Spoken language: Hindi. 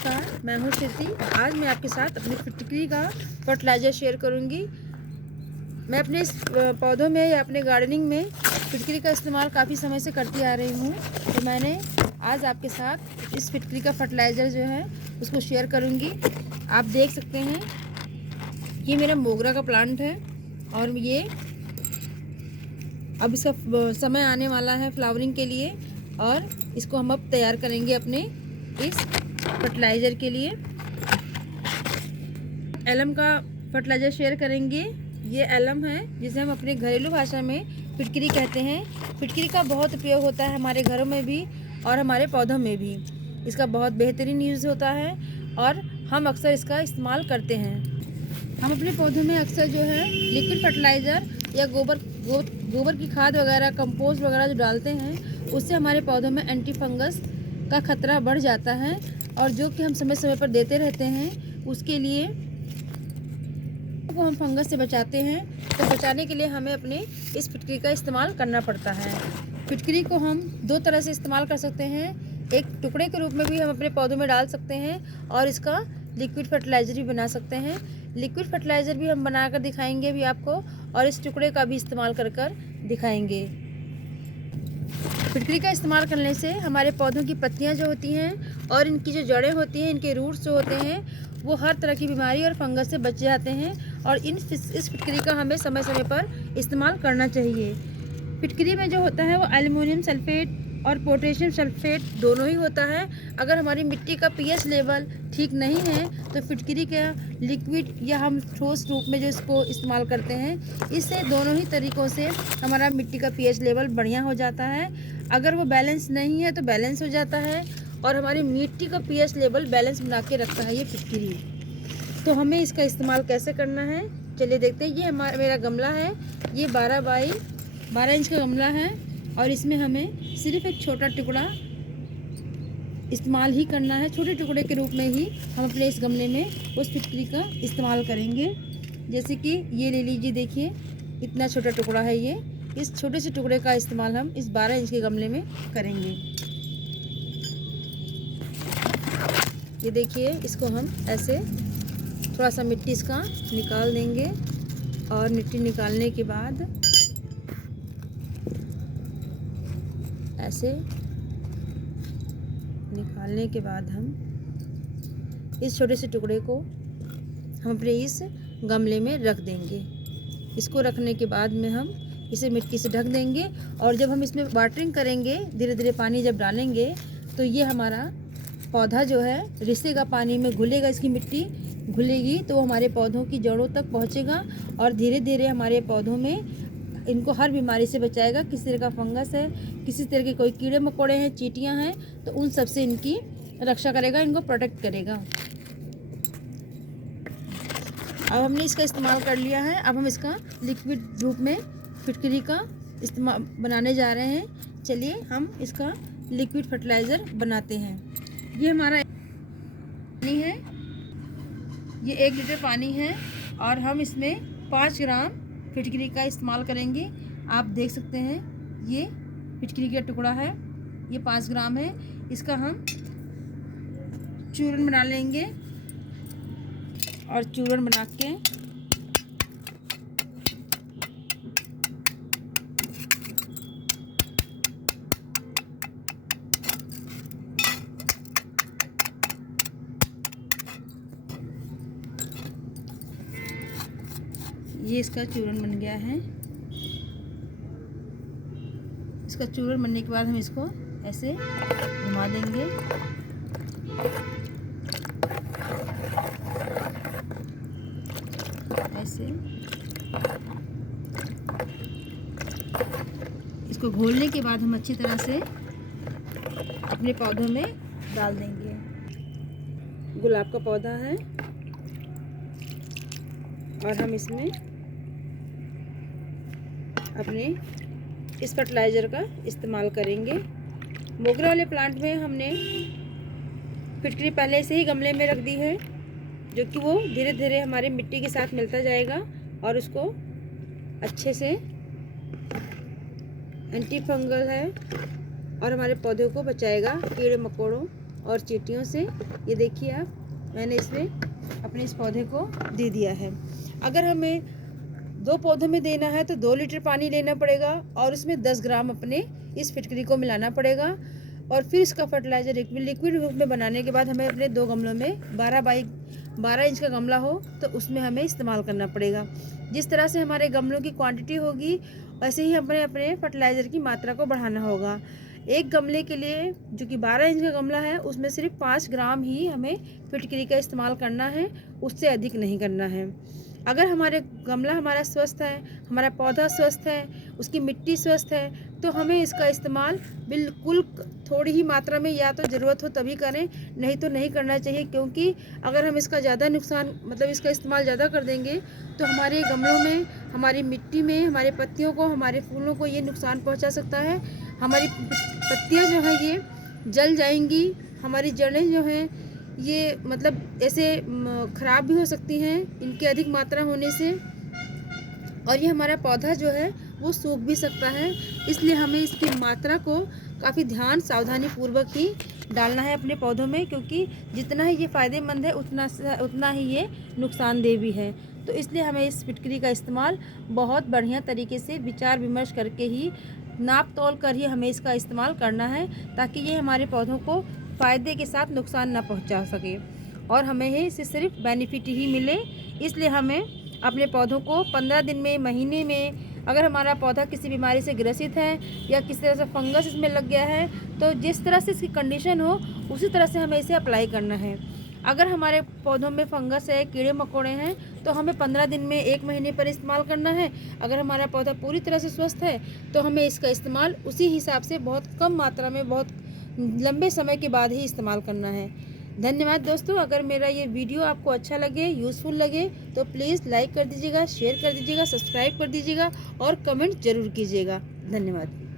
नमस्कार, मैं हूँ श्रुति। आज मैं आपके साथ अपनी फिटकरी का फर्टिलाइज़र शेयर करूँगी। मैं अपने इस पौधों में या अपने गार्डनिंग में फिटकरी का इस्तेमाल काफ़ी समय से करती आ रही हूँ। तो मैंने आज आपके साथ इस फिटकरी का फर्टिलाइज़र जो है उसको शेयर करूँगी। आप देख सकते हैं ये मेरा मोगरा का प्लांट है और ये अब इसका समय आने वाला है फ्लावरिंग के लिए और इसको हम अब तैयार करेंगे अपने इस फर्टिलाइज़र के लिए। एलम का फर्टिलाइज़र शेयर करेंगे। ये एलम है जिसे हम अपने घरेलू भाषा में फिटकरी कहते हैं। फिटकरी का बहुत उपयोग होता है हमारे घरों में भी और हमारे पौधों में भी। इसका बहुत बेहतरीन यूज़ होता है और हम अक्सर इसका इस्तेमाल करते हैं। हम अपने पौधों में अक्सर जो है लिक्विड फर्टिलाइज़र या गोबर की खाद वगैरह, कंपोस्ट वगैरह जो डालते हैं उससे हमारे पौधों में एंटी फंगस का खतरा बढ़ जाता है और जो कि हम समय समय पर देते रहते हैं उसके लिए को हम फंगस से बचाते हैं। तो बचाने के लिए हमें अपने इस फिटकरी का इस्तेमाल करना पड़ता है। फिटकरी को हम दो तरह से इस्तेमाल कर सकते हैं। एक टुकड़े के रूप में भी हम अपने पौधों में डाल सकते हैं और इसका लिक्विड फर्टिलाइज़र भी बना सकते हैं। लिक्विड फर्टिलाइज़र भी हम बनाकर दिखाएंगे भी आपको और इस टुकड़े का भी इस्तेमाल कर दिखाएंगे। फिटकरी का इस्तेमाल करने से हमारे पौधों की पत्तियां जो होती हैं और इनकी जो जड़ें होती हैं, इनके रूट्स जो होते हैं वो हर तरह की बीमारी और फंगस से बच जाते हैं और इस फिटकरी का हमें समय समय पर इस्तेमाल करना चाहिए। फिटकरी में जो होता है वो एल्युमिनियम सल्फेट और पोटेशियम सल्फेट दोनों ही होता है। अगर हमारी मिट्टी का पीएच लेवल ठीक नहीं है तो फिटकरी का लिक्विड या हम ठोस रूप में जो इसको इस्तेमाल करते हैं, इससे दोनों ही तरीक़ों से हमारा मिट्टी का पीएच लेवल बढ़िया हो जाता है। अगर वो बैलेंस नहीं है तो बैलेंस हो जाता है और हमारी मिट्टी का पीएच लेवल बैलेंस बना के रखता है ये फिटकरी। तो हमें इसका इस्तेमाल कैसे करना है चलिए देखते हैं। ये मेरा गमला है, ये 12 बाई 12 इंच का गमला है और इसमें हमें सिर्फ एक छोटा टुकड़ा इस्तेमाल ही करना है। छोटे टुकड़े के रूप में ही हम अपने इस गमले में उस फिटकरी का इस्तेमाल करेंगे। जैसे कि ये ले लीजिए, देखिए इतना छोटा टुकड़ा है ये। इस छोटे से टुकड़े का इस्तेमाल हम इस 12 इंच के गमले में करेंगे। ये देखिए, इसको हम ऐसे थोड़ा सा मिट्टी इसका निकाल देंगे और मिट्टी निकालने के बाद ऐसे निकालने के बाद हम इस छोटे से टुकड़े को हम अपने इस गमले में रख देंगे। इसको रखने के बाद में हम इसे मिट्टी से ढक देंगे और जब हम इसमें वाटरिंग करेंगे, धीरे धीरे पानी जब डालेंगे तो ये हमारा पौधा जो है रिसेगा, पानी में घुलेगा, इसकी मिट्टी घुलेगी तो वो हमारे पौधों की जड़ों तक पहुँचेगा और धीरे धीरे हमारे पौधों में इनको हर बीमारी से बचाएगा। किसी तरह का फंगस है, किसी तरह के कोई कीड़े मकोड़े हैं, चींटियां हैं, तो उन सब से इनकी रक्षा करेगा, इनको प्रोटेक्ट करेगा। अब हमने इसका इस्तेमाल कर लिया है। अब हम इसका लिक्विड रूप में फिटकरी का इस्तेमाल बनाने जा रहे हैं। चलिए हम इसका लिक्विड फर्टिलाइज़र बनाते हैं। ये हमारा पानी है, ये 1 लीटर पानी है और हम इसमें 5 ग्राम फिटकरी का इस्तेमाल करेंगे। आप देख सकते हैं ये फिटकरी का टुकड़ा है, ये 5 ग्राम है। इसका हम चूर्ण बना लेंगे और चूर्ण बना के ये इसका चूर्ण बन गया है। इसका चूर्ण बनने के बाद हम इसको ऐसे घुमा देंगे। ऐसे इसको घोलने के बाद हम अच्छी तरह से अपने पौधों में डाल देंगे। गुलाब का पौधा है और हम इसमें अपने इस फर्टिलाइज़र का इस्तेमाल करेंगे। मोगरा वाले प्लांट में हमने फिटकरी पहले से ही गमले में रख दी है, जो कि वो धीरे धीरे हमारे मिट्टी के साथ मिलता जाएगा और उसको अच्छे से एंटी फंगल है और हमारे पौधों को बचाएगा कीड़े मकोड़ों और चींटियों से। ये देखिए आप, मैंने इसमें अपने इस पौधे को दे दिया है। अगर हमें 2 पौधों में देना है तो 2 लीटर पानी लेना पड़ेगा और उसमें 10 ग्राम अपने इस फिटकरी को मिलाना पड़ेगा। और फिर इसका फर्टिलाइज़र लिक्विड रूप में बनाने के बाद हमें अपने 2 गमलों में 12 बाई 12 इंच का गमला हो तो उसमें हमें इस्तेमाल करना पड़ेगा। जिस तरह से हमारे गमलों की क्वांटिटी होगी वैसे ही हमें अपने फर्टिलाइज़र की मात्रा को बढ़ाना होगा। एक गमले के लिए जो कि 12 इंच का गमला है उसमें सिर्फ 5 ग्राम ही हमें फिटकरी का इस्तेमाल करना है, उससे अधिक नहीं करना है। अगर हमारे गमला हमारा स्वस्थ है, हमारा पौधा स्वस्थ है, उसकी मिट्टी स्वस्थ है, तो हमें इसका इस्तेमाल बिल्कुल थोड़ी ही मात्रा में या तो ज़रूरत हो तभी करें, नहीं तो नहीं करना चाहिए। क्योंकि अगर हम इसका ज़्यादा नुकसान इसका इस्तेमाल ज़्यादा कर देंगे तो हमारे गमलों में, हमारी मिट्टी में, हमारे पत्तियों को, हमारे फूलों को ये नुकसान पहुंचा सकता है। हमारी पत्तियां जो हैं ये जल जाएंगी, हमारी जड़ें जो हैं ये ऐसे ख़राब भी हो सकती हैं इनकी अधिक मात्रा होने से, और ये हमारा पौधा जो है वो सूख भी सकता है। इसलिए हमें इसकी मात्रा को काफ़ी सावधानी पूर्वक ही डालना है अपने पौधों में, क्योंकि जितना ही ये फ़ायदेमंद है उतना ही ये नुकसानदेह भी है। तो इसलिए हमें इस फिटकरी का इस्तेमाल बहुत बढ़िया तरीके से विचार विमर्श करके ही, नाप तोल कर ही हमें इसका इस्तेमाल करना है, ताकि ये हमारे पौधों को फ़ायदे के साथ नुकसान ना पहुंचा सके और हमें इससे सिर्फ बेनिफिट ही मिले। इसलिए हमें अपने पौधों को 15 दिन में, महीने में, अगर हमारा पौधा किसी बीमारी से ग्रसित है या किसी तरह से फंगस इसमें लग गया है तो जिस तरह से इसकी कंडीशन हो उसी तरह से हमें इसे अप्लाई करना है। अगर हमारे पौधों में फंगस है, कीड़े मकोड़े हैं, तो हमें 15 दिन में, 1 महीने पर इस्तेमाल करना है। अगर हमारा पौधा पूरी तरह से स्वस्थ है तो हमें इसका इस्तेमाल उसी हिसाब से बहुत कम मात्रा में, बहुत लंबे समय के बाद ही इस्तेमाल करना है। धन्यवाद दोस्तों। अगर मेरा ये वीडियो आपको अच्छा लगे, यूज़फुल लगे तो प्लीज़ लाइक कर दीजिएगा, शेयर कर दीजिएगा, सब्सक्राइब कर दीजिएगा और कमेंट ज़रूर कीजिएगा। धन्यवाद।